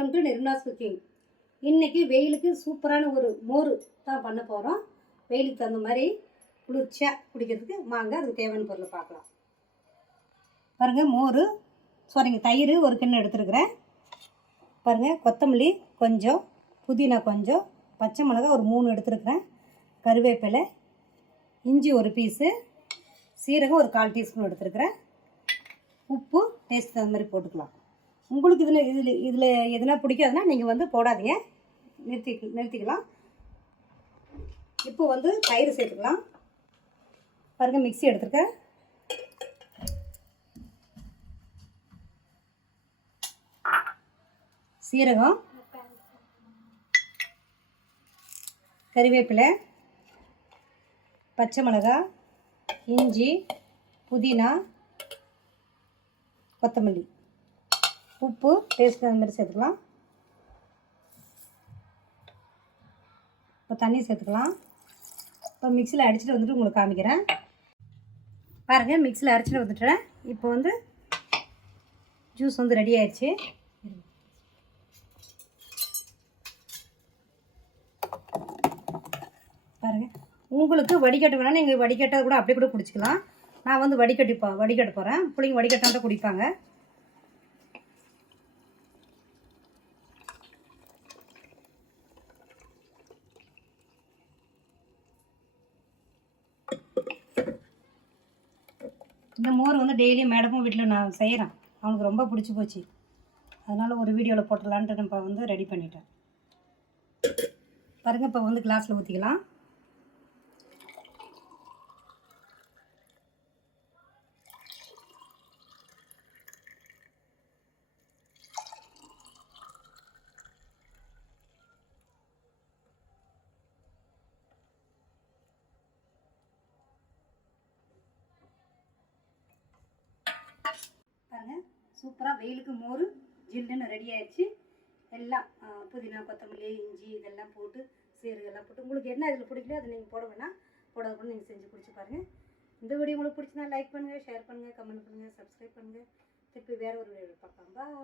Welcome to Nirmala's cooking. இன்றைக்கி வெயிலுக்கு சூப்பரான ஒரு மோர் தான் பண்ண போகிறோம். வெயிலுக்கு தகுந்த மாதிரி குளிர்ச்சியாக குடிக்கிறதுக்கு வாங்க அதுக்கு தேவையான பொருளை பார்க்கலாம். பாருங்கள், மோர் தயிர் ஒரு கிண்ணம் எடுத்துருக்குறேன். பாருங்கள், கொத்தமல்லி கொஞ்சம், புதினா கொஞ்சம், பச்சை மிளகாய் ஒரு 3 எடுத்துருக்குறேன், கருவேப்பிலை, இஞ்சி ஒரு பீஸு, சீரகம் ஒரு 1/4 டீஸ்பூன் எடுத்துருக்குறேன், உப்பு டேஸ்ட் தகுந்த மாதிரி போட்டுக்கலாம். உங்களுக்கு இதில் எதுனா பிடிக்காதுன்னா நீங்கள் போடாதீங்க, நிறுத்திக்கலாம். இப்போ தயிர் சேர்த்துக்கலாம். பாருங்கள், மிக்ஸி எடுத்துருக்கேன். சீரகம், கறிவேப்பிலை, பச்சை மிளகாய், இஞ்சி, புதினா, கொத்தமல்லி, உப்பு டேஸ்ட் அந்த மாதிரி சேர்த்துக்கலாம். இப்போ தண்ணி சேர்த்துக்கலாம். இப்போ மிக்சியில் அடிச்சுட்டு உங்களுக்கு காமிக்கிறேன். பாருங்கள், மிக்சியில் அடிச்சுட்டு வந்துட்டேன். இப்போ ஜூஸ் ரெடி ஆயிடுச்சு. பாருங்கள், உங்களுக்கு வடிகட்ட வேணால் நீங்கள் வடிகட்டாத கூட அப்படியே கூட குடிச்சிக்கலாம். நான் வடிகட்ட போகிறேன். பிள்ளைங்க வடிகட்டால் குடிப்பாங்க. இந்த மோர் டெய்லியும் மேடமும் வீட்டில் நான் செய்கிறேன். அவனுக்கு ரொம்ப பிடிச்சி போச்சு. அதனால் ஒரு வீடியோவில் போட்டுடலான்ட்டு நம்ம ரெடி பண்ணிட்டேன். பாருங்கள், இப்போ கிளாஸில் ஊற்றிக்கலாம். பாருங்கள், சூப்பராக வெயிலுக்கு மோர் ஜில்லுன்னு ரெடி ஆயிடுச்சு. எல்லாம் புதினா, கொத்தமல்லி, இஞ்சி இதெல்லாம் போட்டு, சீரகெல்லாம் போட்டு, உங்களுக்கு என்ன இதில் பிடிக்கலையோ அதை நீங்கள் போட வேணாம். போடாத கூட நீங்கள் செஞ்சு குடிச்சு பாருங்கள். இந்த வீடியோ உங்களுக்கு பிடிச்சினா லைக் பண்ணுங்கள், ஷேர் பண்ணுங்கள், கமெண்ட் பண்ணுங்கள், சப்ஸ்கிரைப் பண்ணுங்கள். திருப்பி வேறு ஒரு வீடியோ பார்க்கலாம். பாய்.